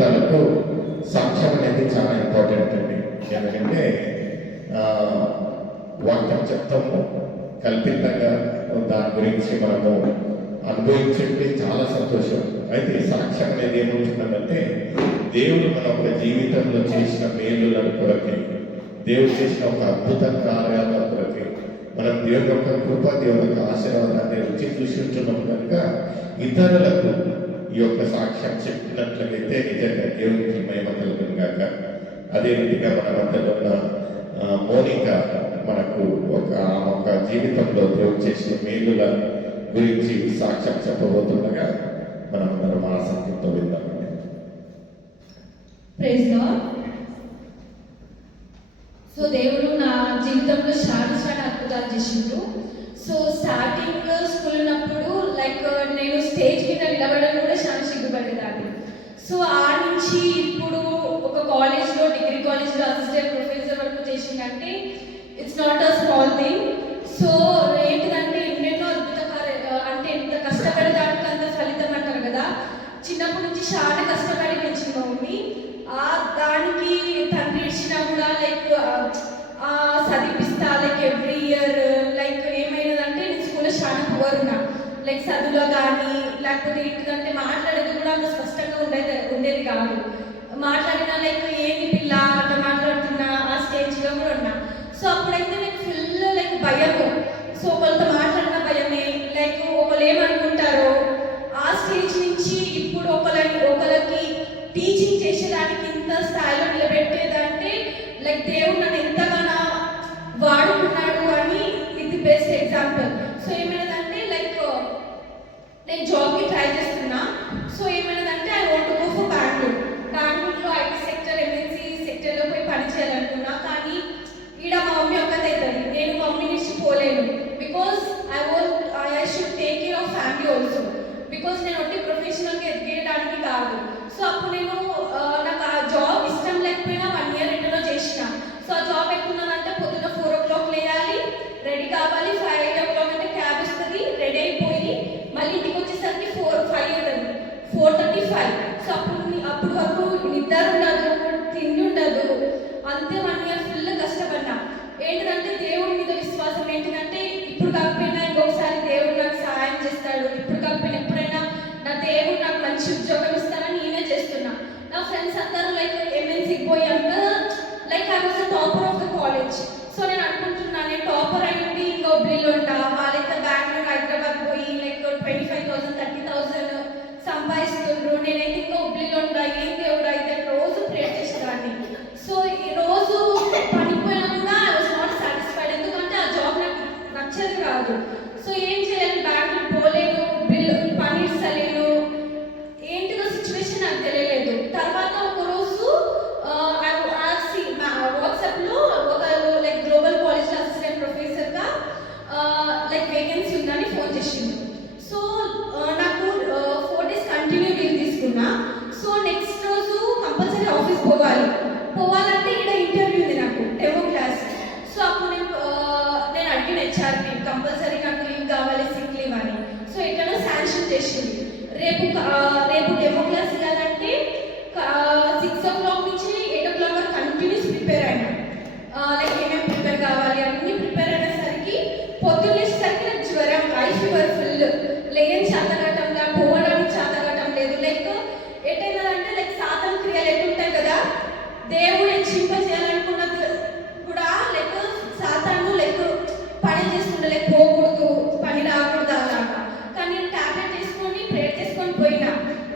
జీవితాలకు సాక్ష్యం అనేది చాలా ఇంపార్టెంట్ అండి. ఎందుకంటే వాక్యం చెప్తాము, కల్పితంగా దాని గురించి మనము అనుభవించే చాలా సంతోషం. అయితే సాక్ష్యం అనేది ఏమవుతుందంటే దేవుడు మన ఒక జీవితంలో చేసిన మేలుల కొరకే, దేవుడు చేసిన ఒక అద్భుత కార్యాల కొరకే, మనం దేవుని యొక్క కృప, దేవుని యొక్క ఆశీర్వాదాన్ని రుచి చూసి ఉంటున్నాం కనుక ఇతరులకు ఈ యొక్క సాక్ష్యం చెప్పినట్లయితే నిజంగా దేవునికి మహిమ కలుగును గాక. అదే రీతిగా మన మధ్యలో ఉన్న మోనిక మనకు ఒక జీవితంలో దేవుడు చేసిన మేలుల గురించి సాక్ష్యం చెప్పబోతుండగా మనమందరం ఆసక్తితో విందామండి. Praise lord. సో దేవుడు నా జీవితంలో చాలా అద్భుతాలు చేసిండు. సో స్టార్టింగ్ స్కూల్ ఉన్నప్పుడు నేను స్టేజ్ మీద నిలబడడం కూడా చాలా సిగ్గుపడేదాన్ని. సో ఆ నుంచి ఇప్పుడు ఒక కాలేజ్లో, డిగ్రీ కాలేజ్లో అసిస్టెంట్ ప్రొఫెసర్ వరకు చేసిందంటే it's not a small thing. So ఏంటిదంటే ఎన్నెన్నో అంటే ఎంత కష్టపడేదానికి అంత ఫలితం అంటారు కదా. చిన్నప్పటి నుంచి చాలా కష్టపడి పెంచిన మమ్మీ దానికి తండ్రి ఇచ్చినా కూడా చదివిస్తా ఎవ్రీ ఇయర్ ఏమైనదంటే నేను స్కూల్లో చాలా పువర్ ఉన్నా. చదువులో కానీ లేకపోతే ఏంటిదంటే మాట్లాడేది కూడా అంత స్పష్టంగా ఉండేది కాదు. మాట్లాడినా ఏంటి పిల్ల అట్లా మాట్లాడుతున్నా ఆ స్టేజ్లో కూడా ఉన్నా. సో అప్పుడైతే నాకు ఫుల్ భయము. సో ఒకరితో మాట్లాడిన భయమే, ఒకరు ఏమనుకుంటారో. ఆ స్టేజ్ నుంచి ఇప్పుడు ఒకరికి టీచింగ్ చేసేదానికి ఇంత స్థాయిలో నిలబెట్టేదంటే దేవుడు నన్ను ఎంతగానో వాడుకున్నాడు అని ఇది బెస్ట్ ఎగ్జాంపుల్. సో ఏమైనదంటే నేను జాబ్కి ట్రై చేస్తున్నా. సో ఏమైనదంటే I want to go for బెంగళూరులో ఐటీ సెక్టర్, ఎంఎన్సీ సెక్టర్లో పోయి పని చేయాలనుకున్నా. కానీ ఈడ మా మమ్మీ ఒక్కతే అవుతుంది, నేను మమ్మీ నుంచి పోలేను. Because I should take care of family also. Because నేను ఒకటి ప్రొఫెషనల్గా ఎదిగేయడానికి కాదు. సో అప్పుడు నేను నాకు ఆ జాబ్ ఇష్టం లేకపోయినా 1 year ఇంటర్లో చేసిన. సో ఆ జాబ్ ఎక్కున్నదంటే పొద్దున్న 4 o'clock లేయాలి, రెడీ కావాలి, 5 o'clock అంటే క్యాబ్ వస్తుంది, రెడీ అయిపోయి మళ్ళీ ఇంటికి వచ్చేసరికి 5 అవుతుంది, 4:35. సో అప్పుడు వరకు నిద్ర ఉండదు, తిండి ఉండదు. అంతే 1 year ఫుల్ కష్టపడ్డా. ఏంటిదంటే దేవుడి మీద విశ్వాసం ఏంటిదంటే ఇప్పుడు కాకపోయినా ఇంకొకసారి దేవుడు నాకు సహాయం చేస్తాడు, ఇప్పుడు కాకపోయినా ఎప్పుడైనా నా దేవుడు నాకు మంచి ఉద్యోగం ఇస్తానని నేనే చేస్తున్నా. నా ఫ్రెండ్స్ అందరూ ఎంఎన్సీకి పోయి I was the topper of the college. So నేను అనుకుంటున్నా నేను టాపర్ అయ్యింది ఇంకా ఒబ్లీలో ఉంటా. వాళ్ళైతే బెంగళూరు, హైదరాబాద్ పోయి 25,000 30,000 సంపాదిస్తుండ్రు. నేనైతే ఇంకా ఒబ్లీలో ఉంటా. ఏం దేవుడు అయితే రోజు ప్రేయర్ చేసేదాన్ని. సో ఈ రోజు పనిపోయినా కూడా ఐ వాజ్ నాట్ సాటిస్ఫైడ్. ఎందుకంటే ఆ జాబ్ నాకు నచ్చదు కాదు. సో ఏం చేయాలి, బెంగళూరు పోలేను, పని ఇస్తలేను, ఏంటిదో సిచ్యువేషన్ నాకు తెలియలేదు. తర్వాత ఒకరోజు వాట్సాప్లో ఒకరు గ్లోబల్ కాలేజ్ అసిస్టెంట్ ప్రొఫెసర్గా వేకెన్సీ ఉందని ఫోన్ చేసిండు. సో నాకు 4 days కంటిన్యూ లీవ్ తీసుకున్నా. సో నెక్స్ట్ రోజు కంపల్సరీ ఆఫీస్ పోవాలంటే ఇక్కడ ఇంటర్వ్యూ ఉంది నాకు, డెమో క్లాస్. సో అప్పుడు నేను అడిగిన హెచ్ఆర్ని కంపల్సరీ నాకు లీవ్ కావాలి, సిక్ లీవ్ అని. సో ఎక్కడో శాంక్షన్ చేసింది. రేపు డెమో క్లాస్ ఇవ్వాలంటే 6 o'clock నుంచి 8 o'clock వరకు కంటిన్యూస్ ప్రిపేర్ అయినా. ఏమేమి ప్రిపేర్ కావాలి అన్నీ ప్రిపేర్ అయినసరికి పొద్దున్నేసరికి నాకు జ్వరం, ఐ ఫీవర్ ఫుల్, లేని చేతగట్టంగా, పోవడానికి చేతగట్టం లేదు. ఎట్టయినదంటే సాధన క్రియలు ఎట్టుంటాయి కదా, దేవుడు హెచ్చింప చేయాలనుకున్నది కూడా సాతాను పని చేసుకుంటే పోకూడదు, పని రాకూడదు అలాగా. కానీ నేను టాబ్లెట్ తీసుకొని ప్రేయర్ చేసుకొని పోయినా.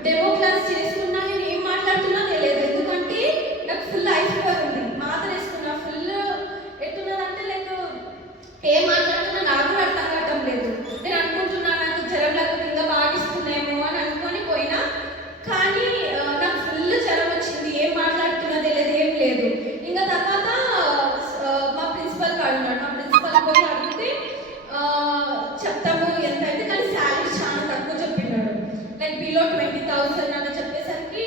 డెమో క్లాస్ చేసుకున్నా, నేను ఏం మాట్లాడుతున్నా తెలియదు. ఎందుకంటే నాకు ఫుల్ ఐ ఫీవర్ ఉంది, మాత్ర వేసుకున్నా. ఫుల్ ఎట్టున్నదంటే ఏం మాట్లాడుతున్నా నాకు కూడా అర్థం కావటం లేదు. నేను అనుకుంటున్నా నాకు జ్వరం లేకపోతే ఇంకా బాగిస్తున్నాయేమో అని అనుకొని పోయినా. కానీ నాకు ఫుల్ జ్వరం వచ్చింది, ఏం మాట్లాడుతున్నా తెలియదు, ఏం లేదు. ఇంకా తర్వాత మా ప్రిన్సిపల్ కాడు ఉన్నాడు. మా ప్రిన్సిపల్ పోయి అడిగితే చెప్తాము ఎంత అయితే, కానీ శాలరీ చాలా తక్కువ చెప్పినాడు. బిలో 20,000 అని చెప్పేసరికి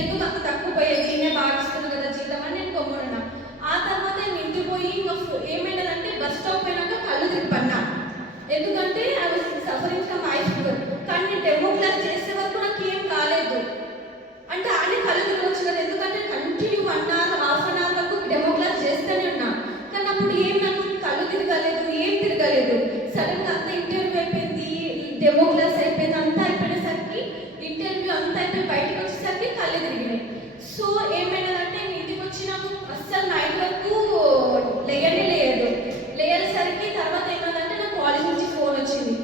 ఎందుకు అంత తక్కువ పోయేది, నేనే బాగిస్తున్నాను కదా జీతం అని నేను కొమ్మున్నా. ఆ తర్వాత నేను ఇంటికి పోయి ఏమైనదంటే బస్ స్టాప్ పోయినాక కళ్ళు తిప్పన్నా. ఎందుకంటే I was suffering from I fever. కానీ నేను డెమో క్లాస్ చేసే వరకు నాకు ఏం కాలేదు. అంటే సో ఏమైనదంటే నేను ఇంటికి వచ్చి నాకు అస్సలు నైట్ వరకు లేయసరికి తర్వాత ఏమైందంటే నాకు కాలేజ్ నుంచి ఫోన్ వచ్చింది,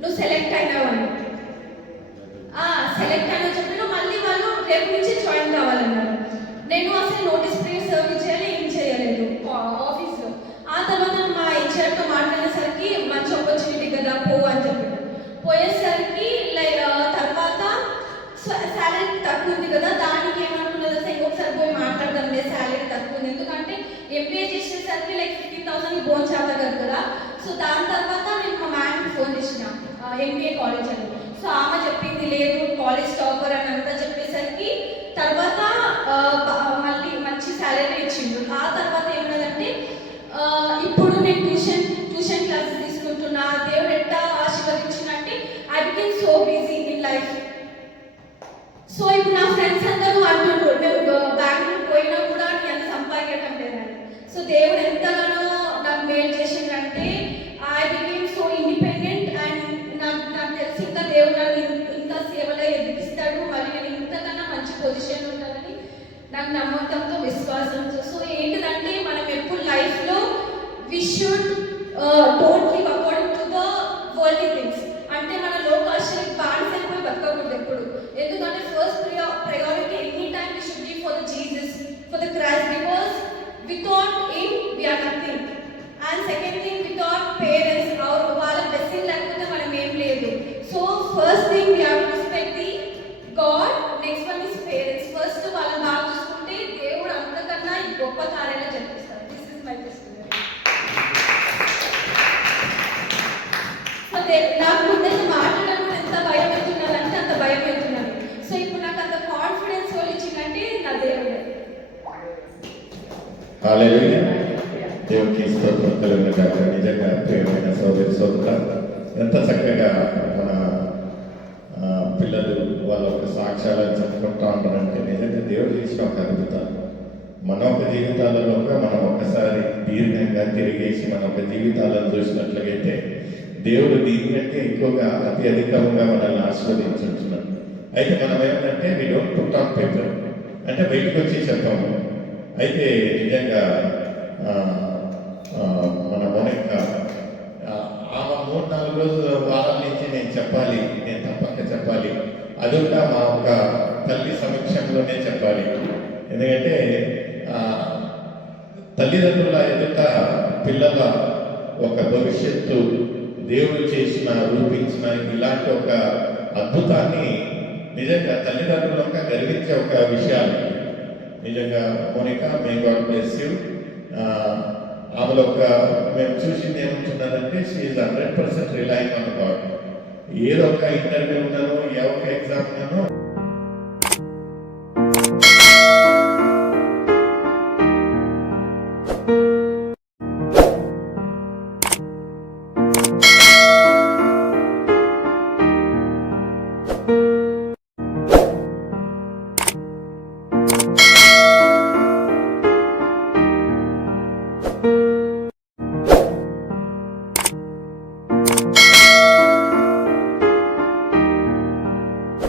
నువ్వు సెలెక్ట్ అయినావని. సెలెక్ట్ అయినా చెప్పిన మళ్ళీ వాళ్ళు రేపు నుంచి జాయిన్ కావాలన్నారు. నేను అసలు నోటీస్ పీరియడ్ సర్వ్ చేయాలి, ఏం చేయలేదు ఆఫీస్లో. ఆ తర్వాత మా హెచ్ఆర్తో మాట్లాడేసరికి మంచి ఆపర్చునిటీ కదా పో అని చెప్పాను. పోయేసరికి తర్వాత శాలరీ తక్కువ ఉంది కదా, దానికి ఏమనుకున్నది అసలు ఇంకొకసారి పోయి మాట్లాడదాం లేదు, శాలరీ తక్కువ ఉంది. ఎందుకంటే ఎంపీఏ చేసేసరికి 50,000 బోన్ చేత కదా. సో దాని తర్వాత నేను మా మ్యామ్కి ఫోన్ చేసిన ఎంపీఏ కాలేజ్ అని. సో ఆమె చెప్పింది లేదు కాలేజ్ టాపర్ అని అంతా చెప్పేసరికి తర్వాత మళ్ళీ మంచి శాలరీ ఇచ్చిండు. ఆ తర్వాత ఏమన్నదంటే ఇప్పుడు నేను ట్యూషన్ క్లాసెస్ తీసుకుంటున్నా, దేవుడు ఎట్టా ఆశీర్వదించినంటే I became so busy in life. So ఇప్పుడు నా ఫ్రెండ్స్ అందరూ అంటుండ్రు మేము బెంగళూరు పోయినా కూడా నీ అంత సంపాదించడం లేదని. సో దేవుడు ఎంతగానో నాకు మేలు చేసిందంటే I became so independent. And నాకు తెలిసి ఇంకా దేవుడు నన్ను ఇంకా సేవలో ఎదిగిస్తాడు, మరి నేను ఇంతకన్నా మంచి పొజిషన్ ఉంటానని నాకు నమ్మకంతో విశ్వాసంతో. సో ఏంటిదంటే మనం ఎప్పుడు లైఫ్లో we should don't live according to the worldly things. అంటే మన లోకాశలకు బానిసైపోయి బతకకూడదు ఎప్పుడు. ఎందుకంటే first priority any time we should give for the Jesus, for the Christ, because without him we are nothing. And second thing, వితౌట్ parents వాళ్ళ blessing లేకపోతే మనం ఏం లేదు. So first thing we have to respect the God, next one is parents. First వాళ్ళని బాగా చూసుకుంటే దేవుడు అంతకన్నా గొప్ప కార్యాలు జరిపిస్తారు. This is my testimony. So నాకు ముందే మాట్లాడడం ఎంత భయం అవుతున్నానంటే అంత భయం అవుతున్నాను. సో ఇప్పుడు నాకు అంత కాన్ఫిడెన్స్ వాళ్ళు ఇచ్చిందంటే నా దేవుడే. హల్లెలూయా. దేవునికి స్తోత్రం కలుగును గాక. నిజంగా ప్రియమైన సోదరి సోదరుల, ఎంత చక్కగా మన పిల్లలు వాళ్ళ ఒక సాక్ష్యాలను చెప్పుకుంటూ ఉంటారంటే నిజంగా దేవుడు చేసిన ఒక అద్భుతం. మన ఒక జీవితాలలో మనం ఒక్కసారి దీర్ఘంగా తిరిగేసి మన ఒక జీవితాలను చూసినట్లయితే దేవుడు దీనికంటే ఎక్కువగా అతి అధికంగా మనల్ని ఆశీర్వదించుంటున్నాడు. అయితే మనం ఏమంటే we don't put on paper, అంటే బయటకు వచ్చి చెప్పాము. అయితే నిజంగా మన మొనక్క ఆమె 3-4 రోజుల వారాల నుంచి నేను చెప్పాలి, నేను తప్పక చెప్పాలి, అది కూడా మా ఒక తల్లి సమక్షంలోనే చెప్పాలి. ఎందుకంటే తల్లిదండ్రుల ఎదుట పిల్లల ఒక భవిష్యత్తు దేవుడు చేసిన రూపించిన ఇలాంటి ఒక అద్భుతాన్ని నిజంగా తల్లిదండ్రులంగా గర్వించే ఒక విషయాలు. నిజంగా Monika, may God bless you. ఆమెలో ఒక మేము చూసింది ఏమంటున్నారంటే she is 100% relying on God. ఏదో ఒక ఇంటర్వ్యూ ఉన్నానో ఏ ఒక ఎగ్జామ్ ఉన్నానో